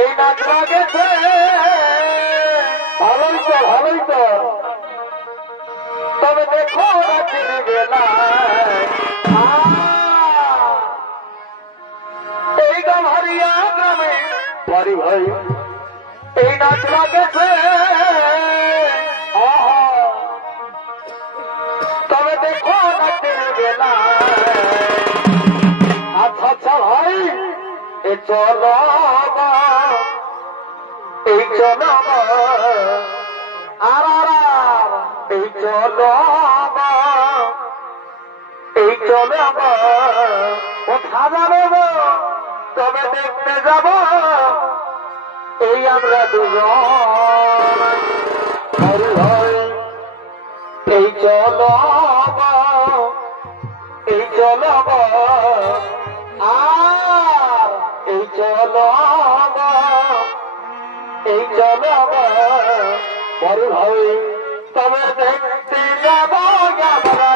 এই নাচ লাগেছে ভালোই তো ভালোই তো, তবে দেখো চিনে গেলাম এই গামহারিয়া গ্রামে বাড়ি ভাই এই নাচ লাগেছে, তবে দেখো চিনে গেলাম। আচ্ছা আচ্ছা ভাই এ চলো এই চলো আর এই চলো এই চলো কোথা যাবো তবে দেখতে যাব এই আমরা দুজন এই চলো এই চলো আর এই চলো এই চলো বড় ভাই তবে দেখতে যাব আমরা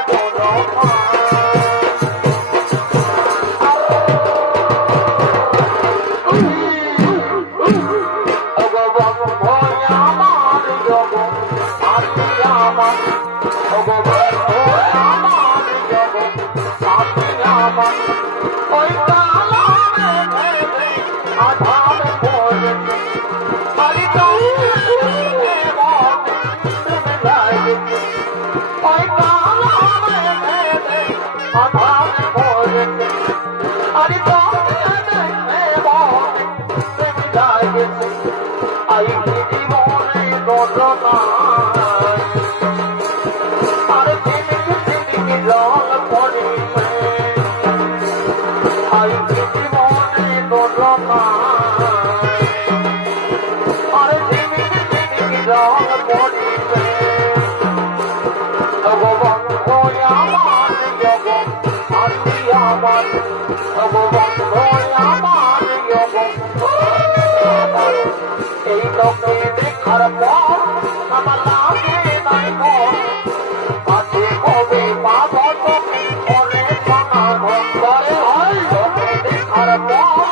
এই লোকে দেখার পর আমার লাগে নাই কাছে কবে পাবো তোকে বলে শোনা ঘরে হয় লোকে দেখার পর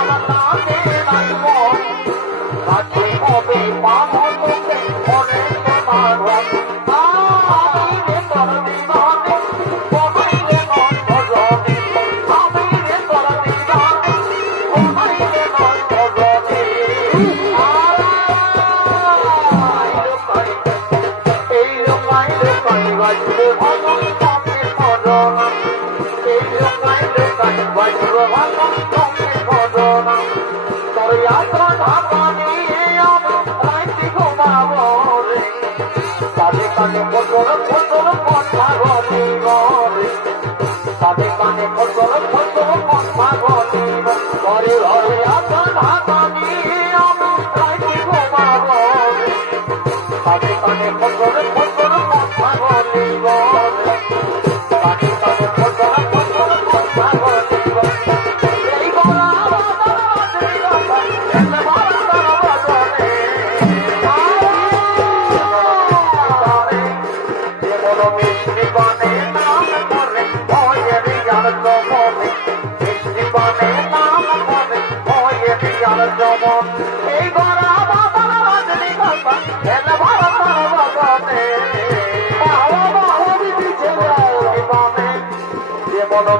আমার লাগে নাই কাছে কবে পাবো তোকে বলে শোনা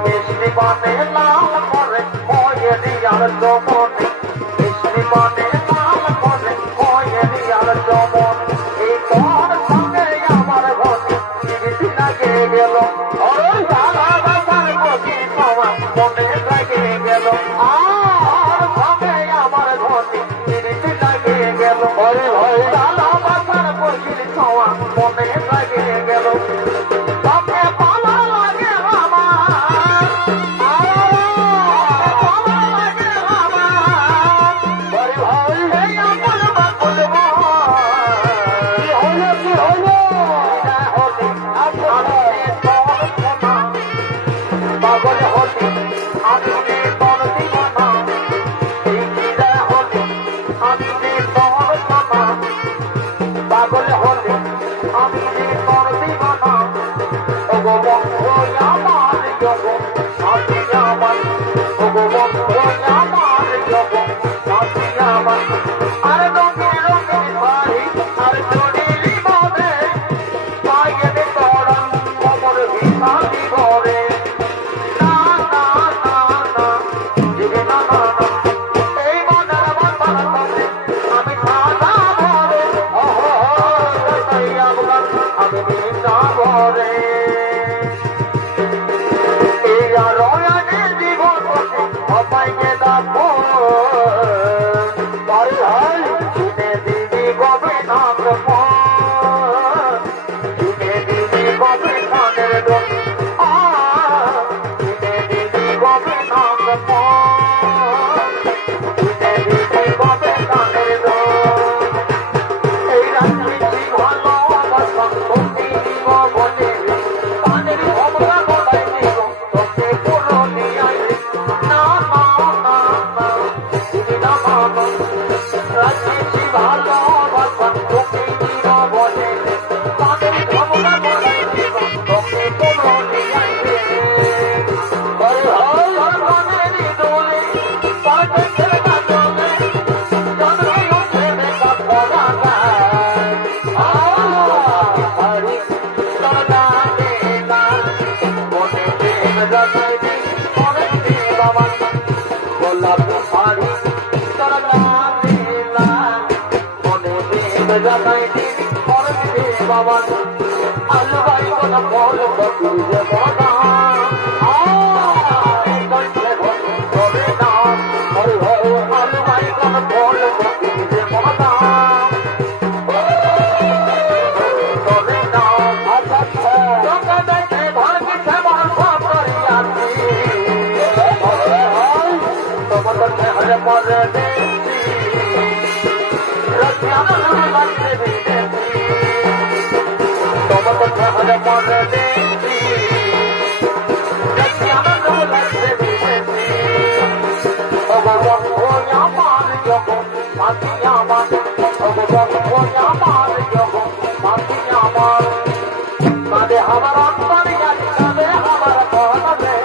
মিষ্টি পানে লাল করে হয়ে দিয়ার জমন মিষ্টি পানে লাল করে হয়ে দিয়ার জমন এই তোর সঙ্গে আমার ঘটি চিঠি লাগে গেল মনে লাগে গেল আর সঙ্গে আমার ঘটি চিঠি লাগে গেল দাদা বাসার বসির ছোঁয়া মনে লাগে গেল সঙ্গে পালা লাগে আমার পাগল হলি আমি যে তোর দিবানা এই চিরা হলি আমি যে তোর জানা পাগল হলি আমি যে তোর দিবানা ওগো বন্ধু আমার যোগো সাথী আমার ওগো বন্ধু আমার যোগো সাথী আমার আর রঙিন রঙিন বাড়ি আর চুড়িলি বাঁধে পায়ে তোরা কোমর ভিখারি ঘরে না না না না দিবে না না না এই মনের আমার বানাতে আমি সাদা ভরে ওহো তাই আমার আমি নিশা ভরে এই রয়ানে জীবন অপাইকে দাবো আরে হাই দিনে দিদি গবে নাম দিনে দিদি গবে নামের দোষ দিনে দিদি গবে নাম দিনে দিদি গবে নামের দোষ এই রাত্রি ভালো আমার সঙ্গে দিব বলে কানের ভমরা গলায় দিব তোকে পুরো নিয়ে আইলে না না না না দিদি না মামা রাত্রি ভালো আমার সঙ্গে দিব বলে কানের ভমরা গলায় দিব তোকে পুরো নিয়ে আইলে আরে হাই আর কানের দোলে পাতে খেলা চলে চন্দ্রে উঠে দেখা পড়া গায় হরি তোরা দেনা মনে প্রেম জাগাই দি মনে বাবা গোলাপ হরি তোরা দেনা মনে প্রেম জাগাই দি মনে বাবা আল্লাহ ভাই কোন বল বকি যে বাবা তোরে না হরি হরি আল্লাহ ভাই কোন বল বকি যে বাবা তোরে না তোকে দেখে ভাগ্য সবার পাপড়িয়াছি তোমার কাছে হরে পরে দেখি রক্ষা না লাগতে দেখি তোমার কাছে হরে পরে দেখি রক্ষা না লাগতে দেখি ওগো বন্ধু আমার যোগো সাথী আমার ওগো বন্ধু আমার যোগো সাথী আমার কাঁদে আমার অন্তরে আছি কাঁদে আমার কলমে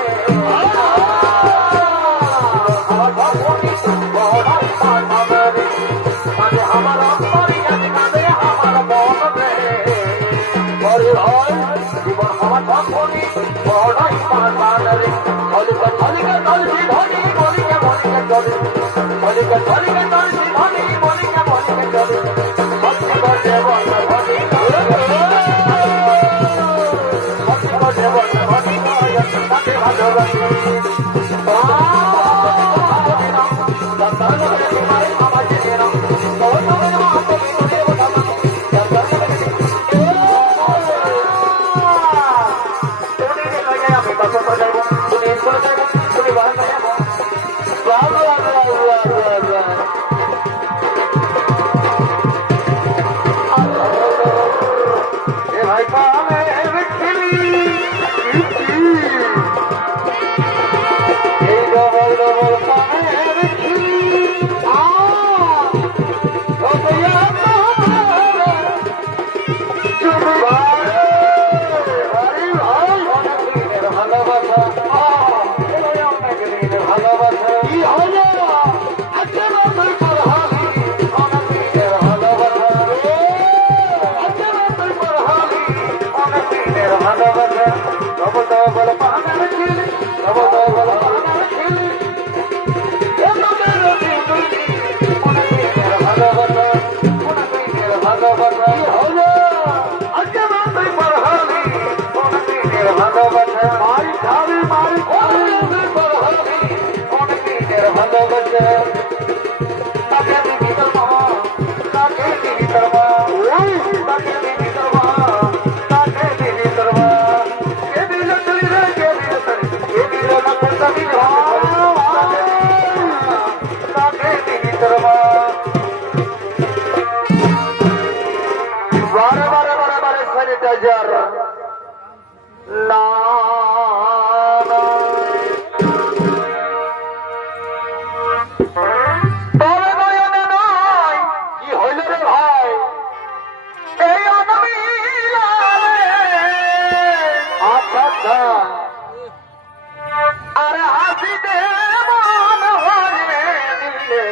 আমার ভগবতী বড়াই পাঠাবে কাঁদে আমার অন্তরে আছি কাঁদে আমার কলমে ঘরে হয় জীবন আমার ভগবতী বড়াই পাঠাবে হলিকা হলিকা চলছি ধনী বলিকা বলিকা চলে হলিকা হলিকা চলছি ধনী বলিকা বলিকা চলে সত্য করে বল ধনী ভাই পালে খেলি হাসিতে মন ভরে দিলে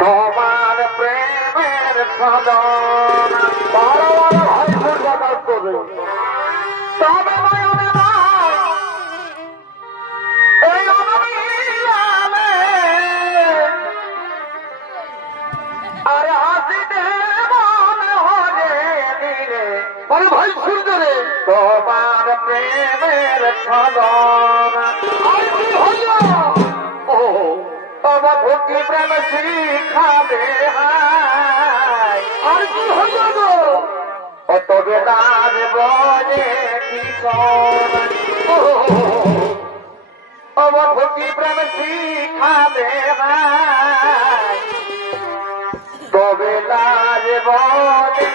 তোমার প্রেমের সদন বারো ভাই বাবা করে তবে নয়নে নাই এই অনমিলামে আরে হাসিতে মন ভরে দিলে আরে ভাই সুন্দরে তোমার প্রেমের সদন আর কি হলো ও বাবা ভক্তি প্রেম শিখাবে হায় আর কি হলো গো অত বেলার বলে কি বাবা ভক্তি প্রেম শিখাবে হায় তবে লাজ বলে